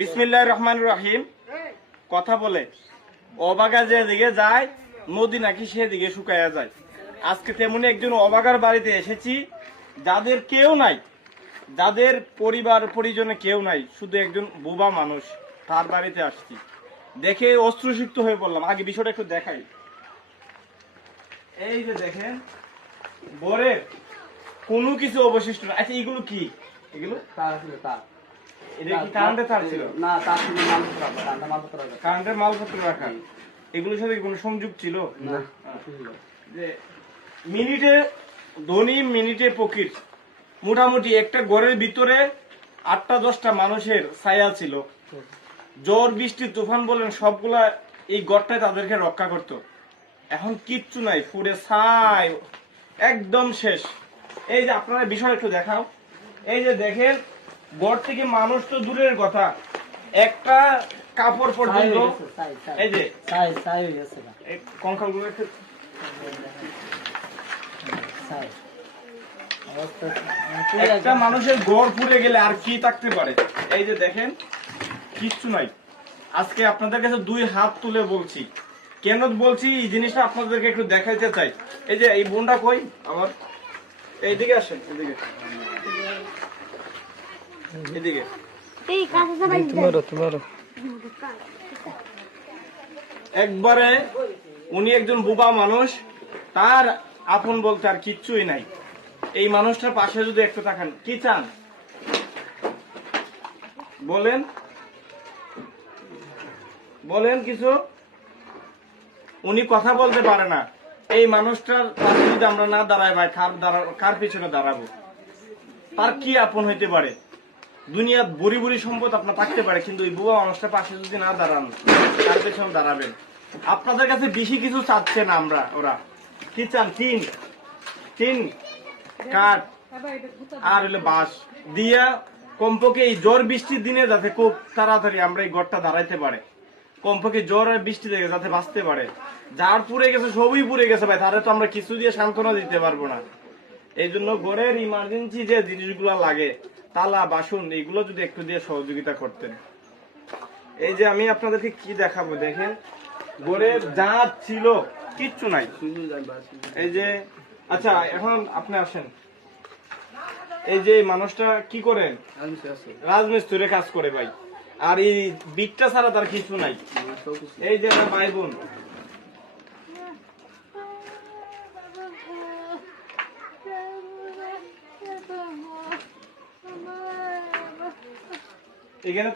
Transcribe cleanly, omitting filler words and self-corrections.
বিসমিল্লাহির রহমানির রহিম। কথা বলে অবাগা যেদিকে যায় নদী নাকি সেদিকে শুকায়া যায়। আজকে তেমনি একজন অবাগার বাড়িতে এসেছি, যাদের কেউ নাই, যাদের পরিবার পরিজনে কেউ নাই, শুধু একজন বোবা মানুষ, তার বাড়িতে আসছি। দেখে অশ্রুসিক্ত হয়ে পড়লাম। আগে বিষয়টা একটু দেখাই। এই যে দেখেন, বরের কোনো কিছু অবশিষ্ট না। আচ্ছা, এগুলো কি? এগুলো তার ছিল তার। এটা কি কারেন্টের তার ছিল? না, তার ছিল মালপত্র রাখা, কারেন্টের মালপত্র রাখা। কারেন্টের মালপত্র রাখা। এগুলোর সাথে কোনো সংযোগ ছিল না। যে মিনিটে ধনী মিনিটে ফকির। মোটামুটি একটা ঘরের ভিতরে 8টা-10টা মানুষের ছায়া ছিল। ঝড় বৃষ্টি তুফান বলেন সবগুলা এই ঘরটায় তাদেরকে রক্ষা করত। এখন কিচ্ছু নাই, পুরে ছাই, একদম শেষ। এই যে আপনারা বিষয় একটু দেখাও। এই যে দেখেন, ঘর থেকে মানুষ তো দূরের কথা, একটা কাপড় পর্যন্ত এই যে এই কঙ্কালগুলো একটু একটা মানুষের ঘর পুড়ে গেলে আর কি থাকতে পারে? এই যে দেখেন, কিচ্ছু নাই। আজকে আপনাদের কাছে 2 হাত তুলে বলছি। কেন বলছি এই জিনিসটা আপনাদেরকে একটু দেখাইতে চাই। এই যে এই বোনটা কই আমার, এইদিকে আসেন, এদিকে এদিকে। একবারে উনি একজন বোবা মানুষ, তার আপন বলতে আর কিচ্ছুই নাই। এই মানুষটার পাশে যদি একটু তাকান, কি চান বলেন, বলেন কিছু। উনি কথা বলতে পারে না। এই মানুষটার পাশে যদি আমরা না দাঁড়াই ভাই, কার পিছনে দাঁড়াবো? তার কি আপন হইতে পারে? দুনিয়া বুড়ি বুড়ি সম্পদ আপনার থাকতে পারে, কিন্তু এই বুবা মানুষটার পাশে যদি না দাঁড়ান, কার পেছনে দাঁড়াবেন? আপনাদের কাছে বেশি কিছু চাচ্ছে না আমরা। ওরা কি চান? টিন কাঠ আর হলো বাঁশ দিয়া কমপক্ষে এই ঝড় বৃষ্টির দিনে যাতে খুব তাড়াতাড়ি আমরা এই ঘরটা দাঁড়াইতে পারে, কমপক্ষে ঝড় আর বৃষ্টি থেকে যাতে বাঁচতে পারে। যার পুড়ে গেছে সবই পুড়ে গেছে ভাই, তাহলে তো আমরা কিছু দিয়ে সান্ত্বনা দিতে পারবো না। এই জন্য ঘরের ইমার্জেন্সি যে জিনিসগুলো লাগে, তালা বাসন, এগুলো যদি একটু দিয়ে সহযোগিতা করতেন। এই যে আমি আপনাদেরকে কি দেখাবো, দেখেন ঘরের যা ছিল কিচ্ছু নাই। এই যে, আচ্ছা এখন আপনি আসেন। এই যে মানুষটা কি করেন? রাজমিস্ত্রি কাজ করে ভাই। আর এই বিটটা ছাড়া তার কিছু নাই। এই যে আমার ভাই বোন, এখানে